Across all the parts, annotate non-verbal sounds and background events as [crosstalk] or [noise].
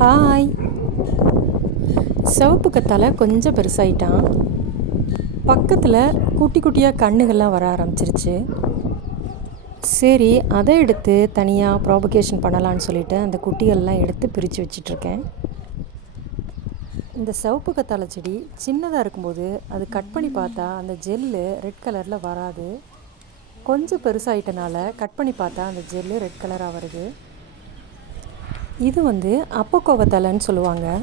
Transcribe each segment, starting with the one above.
Hi சிவப்பு கத்தாலை கொஞ்சம் பெருசாயிட்டான். பக்கத்தில் குட்டி குட்டியாக கண்ணுகள்லாம் வர ஆரம்பிச்சிருச்சு. சரி அதை எடுத்து தனியாக ப்ராபகேஷன் பண்ணலான்னு சொல்லிட்டு அந்த குட்டிகள்லாம் எடுத்து பிரித்து வச்சிட்ருக்கேன். இந்த சிவப்பு கத்தாழை செடி சின்னதாக இருக்கும்போது அது கட் பண்ணி பார்த்தா அந்த ஜெல்லு ரெட் கலரில் வராது. கொஞ்சம் பெருசாயிட்டனால கட் பண்ணி பார்த்தா அந்த ஜெல்லு ரெட் கலராக வருது. இது வந்து அப்பக்கோவத்தலைன்னு சொல்லுவாங்க.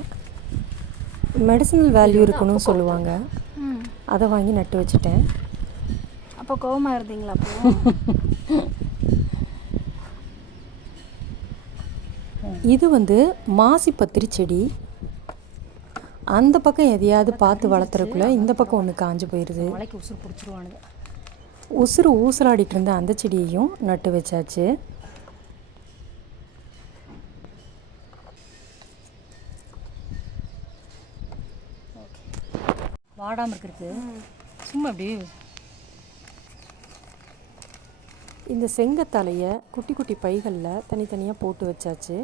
மெடிசினல் வேல்யூ இருக்குன்னு சொல்லுவாங்க. அதை வாங்கி நட்டு வச்சுட்டேன். அப்போ கோவமாக இருந்தீங்களா அப்போ? [laughs] இது வந்து மாசிப்பத்திரி செடி. அந்த பக்கம் எதையாவது பார்த்து வளர்த்துறக்குள்ள இந்த பக்கம் ஒன்று காஞ்சு போயிடுது உசுறு பிடிச்சிருவானுங்க. உசுறு ஊசலாடிட்டு இருந்த அந்த செடியையும் நட்டு வச்சாச்சு. வாடாமல் இருக்கிறது சும்மா அப்படி இந்த செங்கத்தலையை குட்டி குட்டி பைகளில் தனித்தனியாக போட்டு வச்சாச்சு.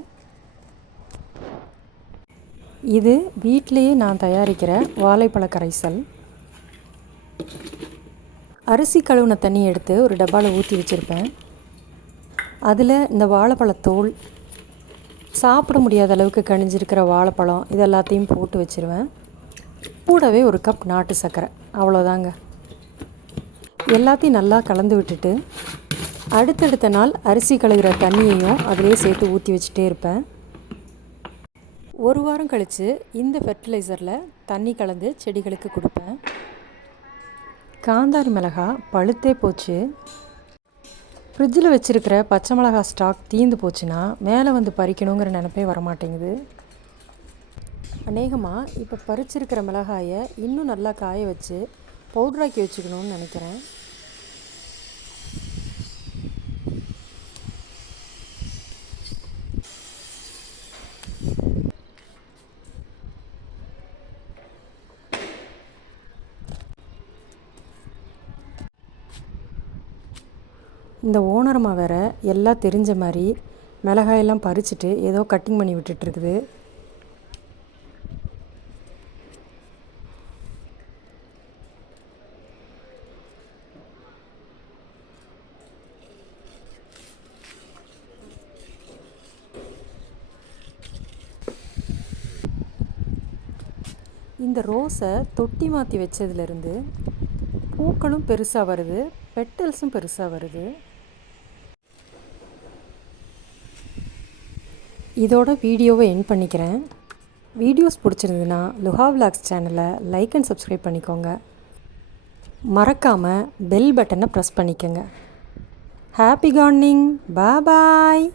இது வீட்டிலேயே நான் தயாரிக்கிற வாழைப்பழ கரைசல். அரிசி கழுவுன தண்ணி எடுத்து ஒரு டப்பாவில் ஊற்றி வச்சுருப்பேன். அதில் இந்த வாழைப்பழத்தோல் சாப்பிட முடியாத அளவுக்கு கணிஞ்சிருக்கிற வாழைப்பழம் இது எல்லாத்தையும் போட்டு வச்சுருவேன். கூடவே ஒரு கப் நாட்டு சர்க்கரை. அவ்வளோதாங்க எல்லாத்தையும் நல்லா கலந்து விட்டுட்டு அடுத்தடுத்த நாள் அரிசி கழுகிற தண்ணியையும் அதிலே சேர்த்து ஊற்றி வச்சுட்டே இருப்பேன். ஒரு வாரம் கழித்து இந்த ஃபெர்டிலைசரில் தண்ணி கலந்து செடிகளுக்கு கொடுப்பேன். காந்தாரி மிளகா பழுத்தே போச்சு. ஃப்ரிட்ஜில் வச்சுருக்கிற பச்சை மிளகா ஸ்டாக் தீந்து போச்சுன்னா மேலே வந்து பறிக்கணுங்கிற நினப்பே வரமாட்டேங்குது. அநேகமாக இப்போ பறிச்சிருக்கிற மிளகாயை இன்னும் நல்லா காய வச்சு பவுட்ராக்கி வச்சுக்கணும்னு நினைக்கிறேன். இந்த ஓனரமாக வேற எல்லாம் தெரிஞ்ச மாதிரி மிளகாயெல்லாம் பறிச்சுட்டு ஏதோ கட்டிங் பண்ணி விட்டுட்டுருக்குது இந்த ரோஸை தொட்டி மாற்றி வச்சதுலேருந்து பூக்களும் பெருசாக வருது பெட்டல்ஸும் பெருசாக வருது. இதோட வீடியோவை என் பண்ணிக்கிறேன். வீடியோஸ் பிடிச்சிருந்ததுன்னா லுஹா விலாக்ஸ் சேனலை லைக் அண்ட் சப்ஸ்கிரைப் பண்ணிக்கோங்க. மறக்காமல் பெல் பட்டனை ப்ரெஸ் பண்ணிக்கோங்க. ஹாப்பி கார்டனிங் பாய்